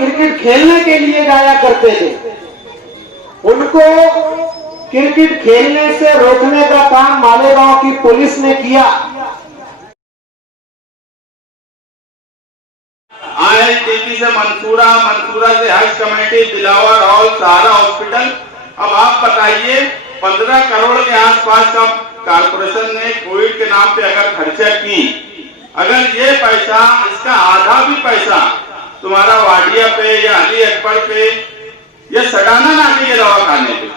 Cricket खेलने के लिए जाया करते थे, उनको क्रिकेट खेलने से रोकने का काम मालेगांव की पुलिस ने किया। IITP से मंसूरा, मंसूरा से हज कमेटी, दिलावर हॉल, सहारा हॉस्पिटल। अब आप बताइए 15 करोड़ के आसपास का कारपोरेशन ने कोविड के नाम पे अगर खर्चा की, अगर ये पैसा, इसका आधा भी पैसा तुम्हारा वाडिया पे या अली अकबर पे या सडाना नाके के दवाखाने पे,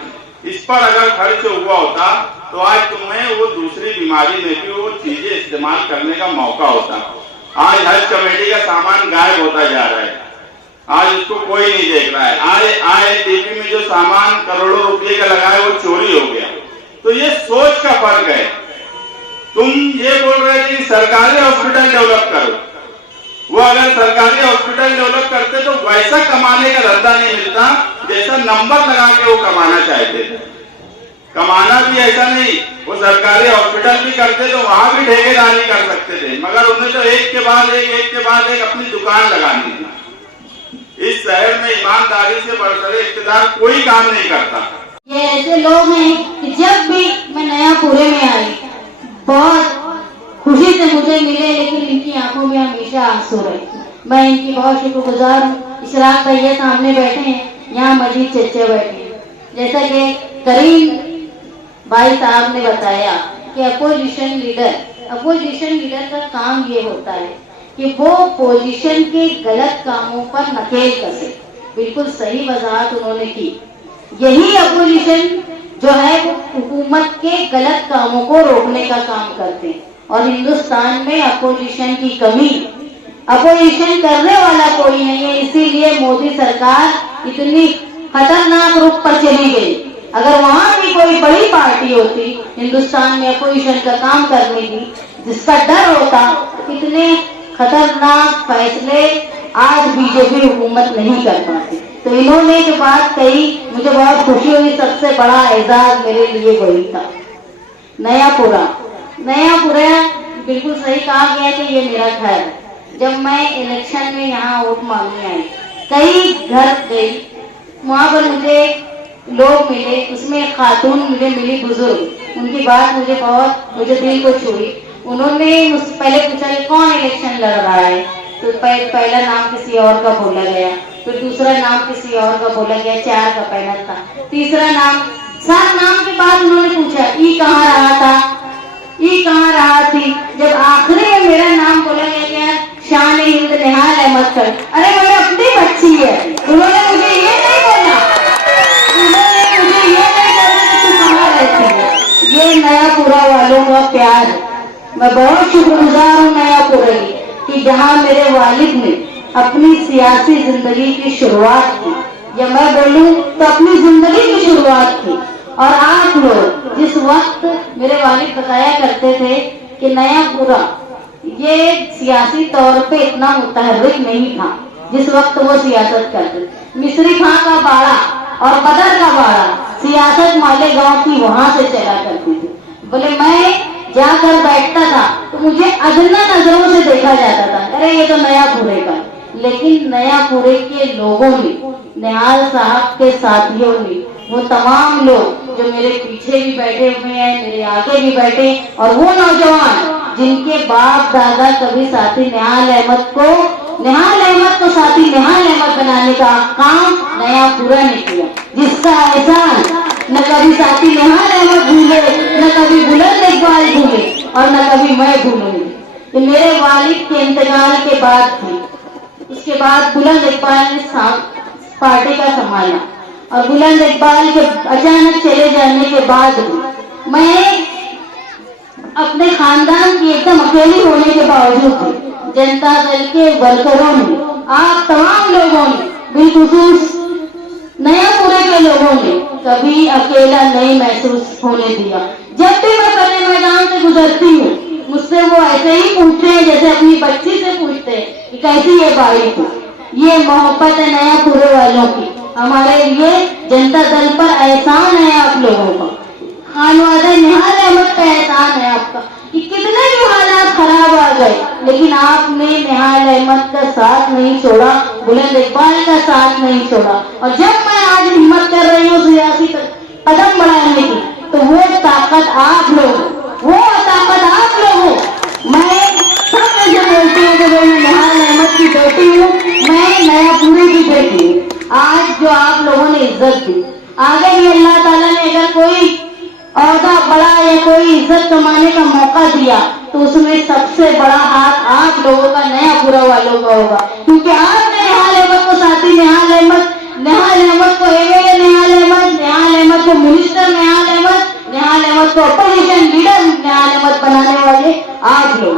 इस पर अगर खर्च हुआ होता तो आज तुम्हें वो दूसरी बीमारी में भी वो चीजें इस्तेमाल करने का मौका होता। आज हज कमेटी का सामान गायब होता जा रहा है, आज उसको कोई नहीं देख रहा है। आज IITP में जो सामान करोड़ों रुपए का लगा है वो चोरी हो गया। तो ये सोच का फर्क है। तुम ये बोल रहे थे कि सरकारी हॉस्पिटल डेवलप करो, वो अगर सरकारी हॉस्पिटल डेवलप करते तो वैसा कमाने का धंधा नहीं मिलता जैसा नंबर लगा के वो कमाना चाहते थे। कमाना भी ऐसा नहीं, वो सरकारी हॉस्पिटल भी करते तो वहां भी ठेकेदारी कर सकते थे, मगर उन्हें तो एक के बाद एक अपनी दुकान लगानी थी। इस शहर में ईमानदारी से बढ़कर इख्तियार कोई काम नहीं करता। ये ऐसे लोग हैं कि जब भी मैं नयापुरे में आई बहुत खुशी से मुझे मिले, लेकिन इनकी आंखों में हमेशा आंसू रहे। मैं इनकी बहुत शुक्रगुजार हूँ। इशराक भैया सामने बैठे हैं, यहाँ मजीद चच्चे बैठे हैं। जैसा कि करीम भाई साहब ने बताया कि अपोजिशन लीडर का काम ये होता है कि वो पोजीशन के गलत कामों पर नकेल कसे। बिल्कुल सही वजाहत उन्होंने की। यही अपोजिशन जो है वो हुकूमत के गलत कामों को रोकने का काम करते हैं, और हिंदुस्तान में अपोजिशन की कमी, अपोजिशन करने वाला कोई नहीं है। इसीलिए मोदी सरकार इतनी खतरनाक रुख पर चली गई। अगर वहां भी कोई बड़ी पार्टी होती हिंदुस्तान में अपोजिशन का काम करने की, जिसका डर होता, इतने खतरनाक फैसले आज बीजेपी हुकूमत नहीं कर पाती। तो इन्होंने जो बात कही मुझे बहुत खुशी हुई। सबसे बड़ा एजाज मेरे लिए वही था। नयापुरा बिल्कुल सही कहा गया कि ये मेरा घर है। जब मैं इलेक्शन में यहाँ वोट मांगने आई, कई घर गई, वहाँ पर मुझे लोग मिले, उसमें एक खातून मुझे मिली बुजुर्ग। उनकी बात मुझे दिल को छुई। उन्होंने मुझसे पहले पूछा कि कौन इलेक्शन लड़ रहा है, तो पहला नाम किसी और का बोला गया, फिर दूसरा नाम किसी और का बोला गया, 4 का पहला था, तीसरा नाम, 7 नाम के बाद उन्होंने पूछा ई कहाँ रहा था, ई कहाँ रहा थी। जब आखिरी में मेरा नाम बोला गया शान हिंद निहाल अहमद कर, अरे मेरी अपनी बच्ची है। उन्होंने मुझे ये नहीं बोला, कि तू कहाँ रहती है। ये नयापुरा वालों का प्यार है। मैं बहुत शुक्रगुजार हूँ नयापुरा की कि जहाँ मेरे वालिद ने अपनी सियासी जिंदगी की शुरुआत की, या मैं बोलूँ तो अपनी जिंदगी की शुरुआत की। और आप लोग जिस वक्त मेरे वालिद बताया करते थे कि नयापुरा ये सियासी तौर पे इतना मुतहर्रिक नहीं था जिस वक्त वो सियासत करते। मिस्री खां का बाड़ा और बदर का बाड़ा सियासत मालेगांव की वहां से चला करती थी। बोले मैं जाकर बैठता था तो मुझे अदना नजरों से देखा जाता था, अरे ये तो नयापुरे का। लेकिन नयापुरे के लोगों ने, निहाल साहब के साथियों ने, वो तमाम लोग जो मेरे पीछे भी बैठे हुए हैं, मेरे आगे भी बैठे, और वो नौजवान जिनके बाप दादा कभी साथी निहाल अहमद को साथी निहाल अहमद बनाने का काम नयापुरा ने किया, जिसका एहसान न कभी साथी निहाल अहमद भूले, न कभी बुलंद इकबाल भूले, और न कभी मैं भूलूंगी। तो मेरे वालिद के इंतकाल के बाद थी, उसके बाद बुलंद इकबाल ने पार्टी का संभाला, और बुलंद इकबाल के अचानक चले जाने के बाद मैं अपने खानदान की एकदम अकेली होने के बावजूद जनता दल के वर्करों ने, आप तमाम लोगों ने, बिलखुसूस नयापुरे के लोगों ने कभी अकेला नहीं महसूस होने दिया। जब भी मैं पहले मैदान से गुजरती हूँ, मुझसे वो ऐसे ही पूछते हैं जैसे अपनी बच्ची से पूछते हैं कि कैसी है बाई को। ये मोहब्बत है नयापुरे वालों की। हमारे लिए जनता दल पर एहसान है आप लोगों का, खानवादा निहाल अहमद का एहसान है आपका कि कितने भी हालात खराब आ गए, लेकिन आपने निहाल अहमद का साथ नहीं छोड़ा, बुलंद इकबाल का साथ नहीं छोड़ा। और जब मैं आज हिम्मत कर रही हूँ सियासी कदम बढ़ाने की, तो वो ताकत आप लोग, वो ताकत आप लोग हो। मैं सब ऐसे बोलती हूँ कि मैं निहाल अहमद की बेटी हूँ, मैं नयापुरी की बेटी हूँ। आज जो आप लोगों ने इज्जत दी, आगे भी अल्लाह ताला ने अगर कोई औहदा बड़ा या कोई इज्जत कमाने का मौका दिया, तो उसमें सबसे बड़ा हाथ आप लोगों का, नयापुरा वालों का होगा। क्योंकि आपने निहाल अहमद को साथी निहाल अहमद को एमएलए निहाल अहमद को मिनिस्टर निहाल अहमद को अपोजिशन लीडर निहाल अहमद बनाने वाले आप लोग।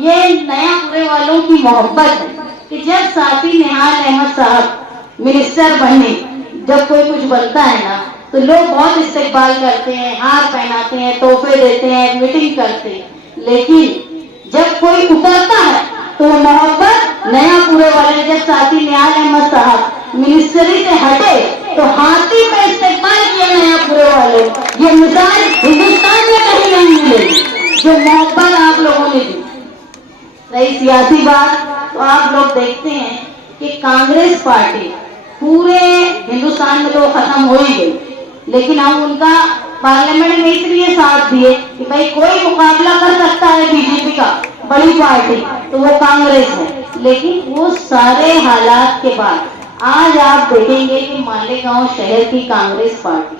ये नयापुरे वालों की मोहब्बत है कि जब साथी निहाल अहमद साहब मिनिस्टर बने, जब कोई कुछ बनता है ना, तो लोग बहुत इस्तेकबाल करते हैं, हार पहनाते हैं, तोहफे देते हैं, मीटिंग करते हैं। लेकिन जब कोई उतरता है तो वो मोहब्बत नयापुरे वाले, जब साथी निहाल अहमद साहब मिनिस्ट्री से हटे तो हाथी पे इस्तेकबाल किया नयापुरे वालों। ये मिसाल हिंदुस्तान में कहीं नहीं मिलेगी, जो मोहब्बत आप लोगों ने दी। रही सियासी बात, तो आप लोग देखते हैं कि कांग्रेस पार्टी पूरे हिंदुस्तान में तो खत्म हो ही गई, लेकिन हम उनका पार्लियामेंट में इसलिए साथ दिए कि भाई कोई मुकाबला कर सकता है बीजेपी का, बड़ी पार्टी, तो वो कांग्रेस है। लेकिन वो सारे हालात के बाद आज आप देखेंगे कि मालेगांव शहर की कांग्रेस पार्टी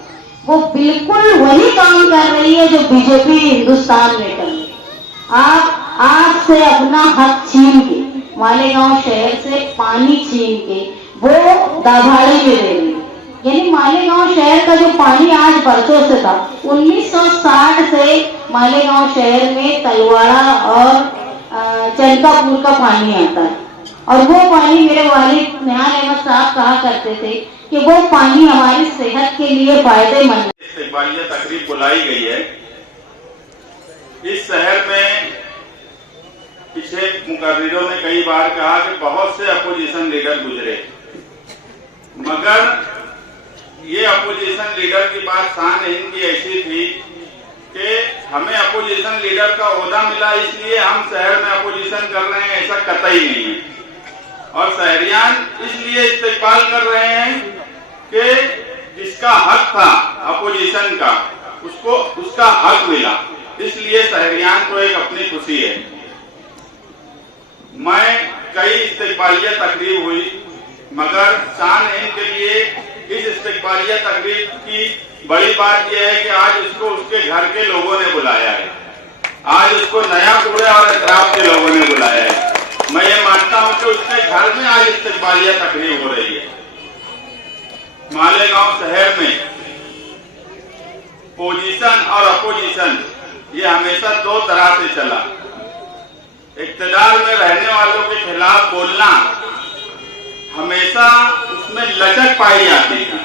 वो बिल्कुल वही काम कर रही है जो बीजेपी हिंदुस्तान में कर रही है। आपसे अपना हक छीन के, मालेगांव शहर से पानी छीन के वो दाभाड़ी में दे रही है। यानी मालेगांव शहर का जो पानी आज बरसों से था, 1960 से मालेगांव शहर में तलवाड़ा और चनकापुर का पानी आता है। और वो पानी, मेरे वालिद निहाल अहमद साहब कहा करते थे कि वो पानी हमारी सेहत के लिए फायदेमंद है। इस्तेकबालिया तकरीब बुलाई गई है। इस शहर में पिछले मुकर्रिरों ने कई बार कहा कि बहुत से अपोजिशन लीडर गुजरे, मगर ये अपोजिशन लीडर की बात शान हिंद की ऐसी थी कि हमें अपोजिशन लीडर का ओहदा मिला इसलिए हम शहर में अपोजिशन कर रहे हैं, ऐसा कतई नहीं है। और शहरियान इसलिए इस्तेकबाल कर रहे हैं कि जिसका हक था अपोजिशन का, उसको उसका हक मिला, इसलिए शहरियान को एक अपनी खुशी है। मैं कई इस्तेकबालिया तकरीब हुई, मगर शान हिंद के लिए इस इस्तेकबालिया तकरीब की बड़ी बात यह है कि आज उसको उसके घर के लोगों ने बुलाया है, आज उसको नयापुरे और अतराफ के लोगों ने बुलाया है। मैं ये मानता हूं कि उसके घर में आज इस्तेकबालिया तकरीब हो रही है। मालेगांव शहर में पोजीशन और अपोजिशन ये हमेशा दो तरह से चला। इक्तदार में रहने वालों के खिलाफ बोलना हमेशा उसमें लचक पाई जाती थी।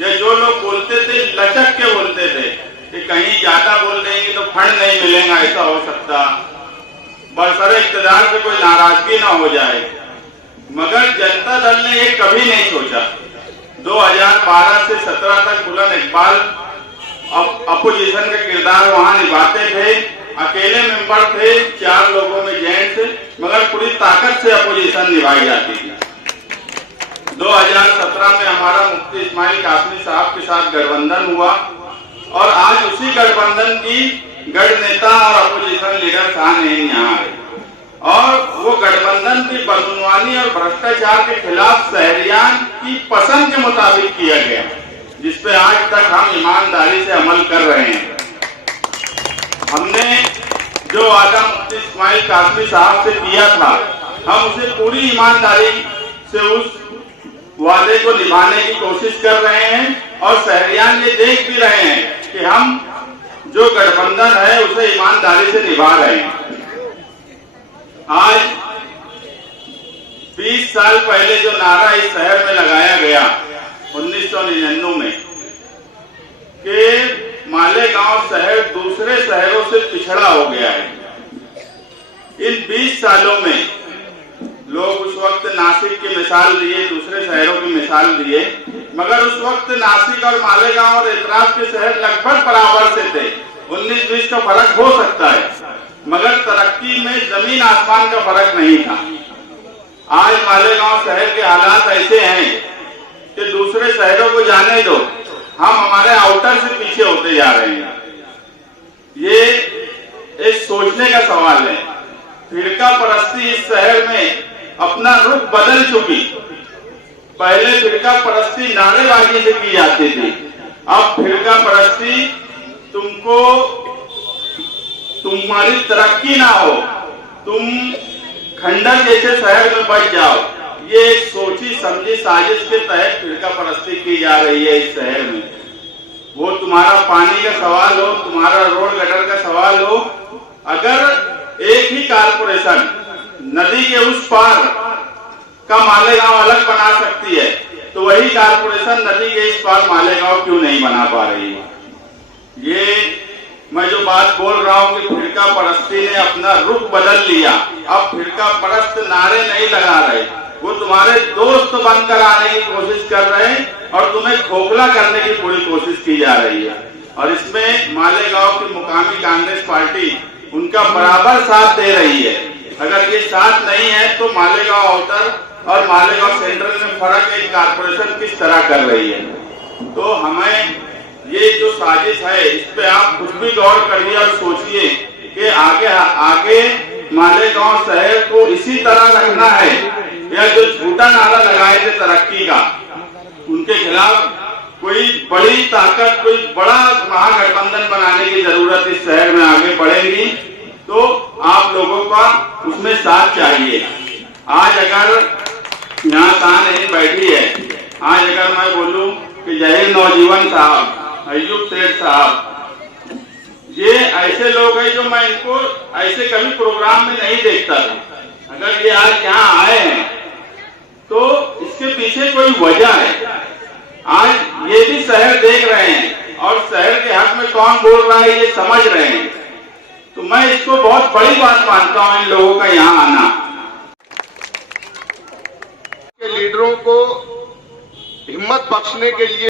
ये जो लोग बोलते थे लचक के बोलते थे कि कहीं ज्यादा बोल देंगे तो फंड नहीं मिलेगा, ऐसा हो सकता, बरसरे इक्तदार से कोई नाराजगी ना हो जाए। मगर जनता दल ने ये कभी नहीं सोचा। 2012 से 17 तक बुलंद इकबाल अपोजिशन का किरदार वहां निभाते थे, अकेले मेंबर थे, 4 लोगों में जेंट्स, मगर पूरी ताकत से अपोजिशन निभाई जाती थी। 2017 में हमारा मुफ्ती इस्माइल कासमी साहब के साथ गठबंधन हुआ और आज उसी गठबंधन की गढ़ नेता और अपोजिशन लीडर शान हिंद यहाँ आए और वो गठबंधन की बदनवानी और भ्रष्टाचार के खिलाफ शहरियान की पसंद के मुताबिक किया गया, जिसपे आज तक हम ईमानदारी से अमल कर रहे हैं। हमने जो वादा मुफ्ती इस्माइल कासमी साहब से किया था, हम उसे पूरी ईमानदारी से उस वादे को निभाने की कोशिश कर रहे हैं और शहरियान ये देख भी रहे हैं कि हम जो गठबंधन है उसे ईमानदारी से निभा रहे हैं। आज 20 साल पहले जो नारा इस शहर में लगाया गया 1999 में कि मालेगांव शहर दूसरे शहरों से पिछड़ा हो गया है, इन 20 सालों में लोग उस वक्त नासिक की मिसाल दिए, दूसरे शहरों की मिसाल दिए, मगर उस वक्त नासिक और मालेगांव और एतराज के शहर लगभग बराबर से थे। 19-20 का फर्क हो सकता है, मगर तरक्की में जमीन आसमान का फर्क नहीं था। आज मालेगांव शहर के हालात ऐसे हैं कि दूसरे शहरों को जाने दो, हम हमारे आउटर से पीछे होते जा रहे हैं। ये एक सोचने का सवाल है। फिरका परस्ती इस शहर में अपना रुख बदल चुकी। पहले फिरका परस्ती नारेबाजी से की जाती थी, अब फिरका परस्ती तुम्हारी तरक्की ना हो, तुम खंडर जैसे शहर में बच जाओ, ये एक सोची समझी साजिश के तहत फिरका परस्ती की जा रही है इस शहर में। वो तुम्हारा पानी का सवाल हो, तुम्हारा रोड गटर का सवाल हो, अगर एक ही कारपोरेशन नदी के उस पार का मालेगांव अलग बना सकती है, तो वही कारपोरेशन नदी के इस पार मालेगांव क्यों नहीं बना पा रही है? ये मैं जो बात बोल रहा हूँ कि फिरका परस्ती ने अपना रुख बदल लिया। अब फिरका परस्त नारे नहीं लगा रहे, वो तुम्हारे दोस्त बनकर आने की कोशिश कर रहे हैं और तुम्हें खोखला करने की पूरी कोशिश की जा रही है। और इसमें मालेगांव की मुकामी कांग्रेस पार्टी उनका बराबर साथ दे रही है। अगर ये साथ नहीं है तो मालेगांव आउटर और मालेगांव सेंट्रल में फर्क एक कारपोरेशन किस तरह कर रही है। तो हमें ये जो साजिश है इस पे आप कुछ भी गौर करिए और सोचिए कि आगे मालेगांव शहर को इसी तरह रखना है या जो झूठा नारा लगाए थे तरक्की का, उनके खिलाफ कोई बड़ी ताकत, कोई बड़ा महागठबंधन बनाने की जरूरत इस शहर में आगे बढ़ेगी। तो आप लोगों का उसमें साथ चाहिए। आज अगर यहाँ तान नहीं बैठी है, आज अगर मैं बोलूं कि जहीर नौजीवन साहब, अय्यूब सेठ साहब, ये ऐसे लोग हैं जो मैं इनको ऐसे कभी प्रोग्राम में नहीं देखता था। अगर ये आज यहाँ आए हैं तो इसके पीछे कोई वजह है। आज ये भी शहर देख रहे हैं और शहर के हक में कौन बोल रहा है ये समझ रहे हैं। तो मैं इसको बहुत बड़ी बात मानता हूं इन लोगों का यहाँ आना। लीडरों को हिम्मत बख्शने के लिए